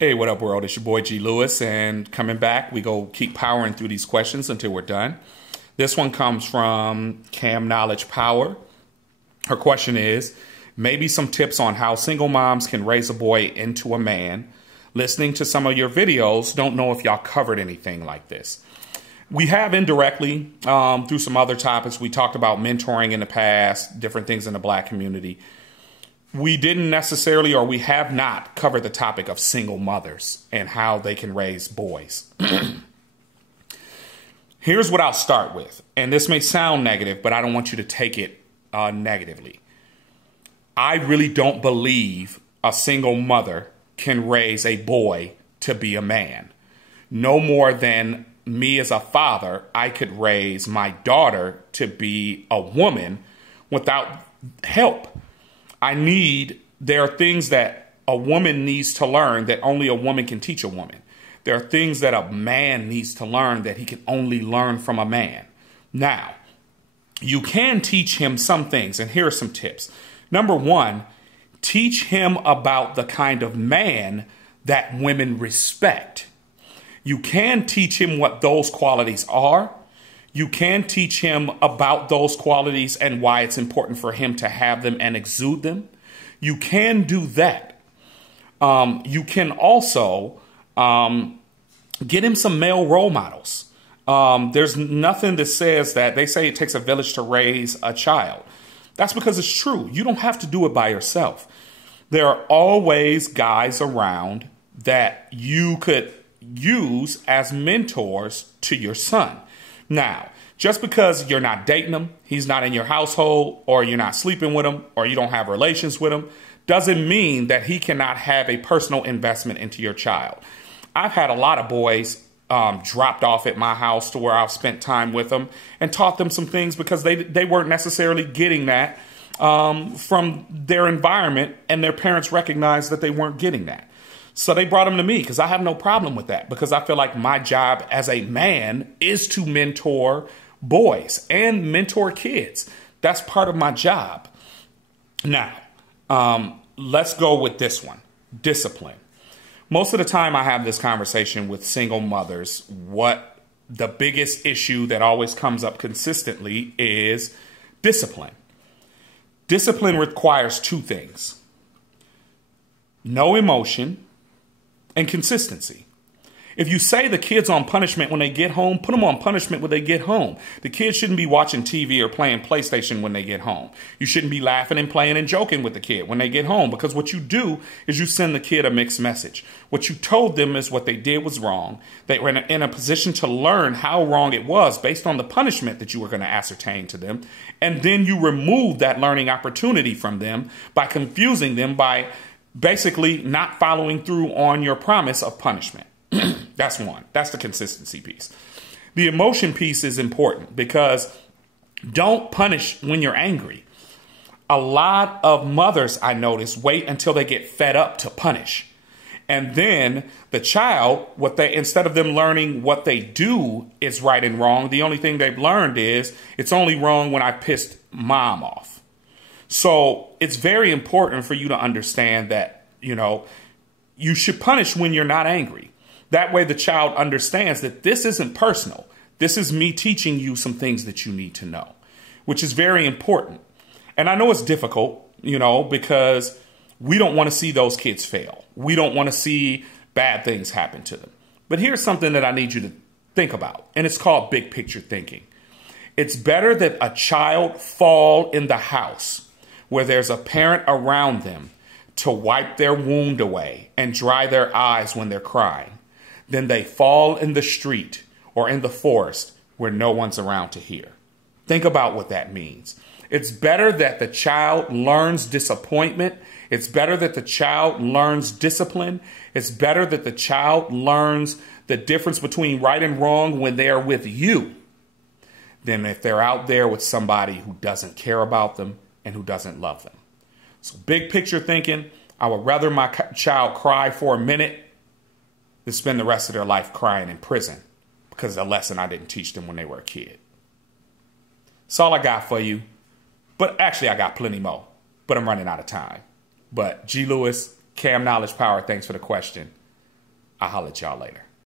Hey, what up, world? It's your boy G. Lewis, and coming back, we go keep powering through these questions until we're done. This one comes from Cam Knowledge Power. Her question is, maybe some tips on how single moms can raise a boy into a man. Listening to some of your videos, don't know if y'all covered anything like this. We have indirectly, through some other topics. We talked about mentoring in the past, different things in the Black community. We didn't necessarily, or we have not covered the topic of single mothers and how they can raise boys. Here's what I'll start with. And this may sound negative, but I don't want you to take it negatively. I really don't believe a single mother can raise a boy to be a man. No more than me as a father, I could raise my daughter to be a woman without help. There are things that a woman needs to learn that only a woman can teach a woman. There are things that a man needs to learn that he can only learn from a man. Now, you can teach him some things, and here are some tips. Number one, teach him about the kind of man that women respect. You can teach him what those qualities are. You can teach him about those qualities and why it's important for him to have them and exude them. You can do that. You can also get him some male role models. There's nothing that says that they say it takes a village to raise a child. That's because it's true. You don't have to do it by yourself. There are always guys around that you could use as mentors to your son. Now, just because you're not dating him, he's not in your household, or you're not sleeping with him, or you don't have relations with him, doesn't mean that he cannot have a personal investment into your child. I've had a lot of boys dropped off at my house to where I've spent time with them and taught them some things because they weren't necessarily getting that from their environment, and their parents recognized that they weren't getting that. So they brought them to me because I have no problem with that, because I feel like my job as a man is to mentor boys and mentor kids. That's part of my job. Now, let's go with this one, discipline. Most of the time I have this conversation with single mothers. What the biggest issue that always comes up consistently is discipline. Discipline requires two things: no emotion and consistency. If you say the kid's on punishment when they get home, put them on punishment when they get home. The kids shouldn't be watching TV or playing PlayStation when they get home. You shouldn't be laughing and playing and joking with the kid when they get home, because what you do is you send the kid a mixed message. What you told them is what they did was wrong. They were in a position to learn how wrong it was based on the punishment that you were going to ascertain to them. And then you remove that learning opportunity from them by confusing them, by basically not following through on your promise of punishment. That's one. That's the consistency piece. The emotion piece is important, because don't punish when you're angry. A lot of mothers, I notice, wait until they get fed up to punish. And then the child, instead of them learning what they do is right and wrong, the only thing they've learned is it's only wrong when I pissed mom off. So it's very important for you to understand that, you should punish when you're not angry. That way the child understands that this isn't personal. This is me teaching you some things that you need to know, which is very important. And I know it's difficult, because we don't want to see those kids fail. We don't want to see bad things happen to them. But here's something that I need you to think about, and it's called big picture thinking. It's better that a child fall in the house where there's a parent around them to wipe their wound away and dry their eyes when they're crying, then they fall in the street or in the forest where no one's around to hear. Think about what that means. It's better that the child learns disappointment. It's better that the child learns discipline. It's better that the child learns the difference between right and wrong when they are with you than if they're out there with somebody who doesn't care about them and who doesn't love them. So big picture thinking, I would rather my child cry for a minute to spend the rest of their life crying in prison because of a lesson I didn't teach them when they were a kid. That's all I got for you. But actually, I got plenty more, but I'm running out of time. But G. Lewis, Cam Knowledge Power, thanks for the question. I'll holler at y'all later.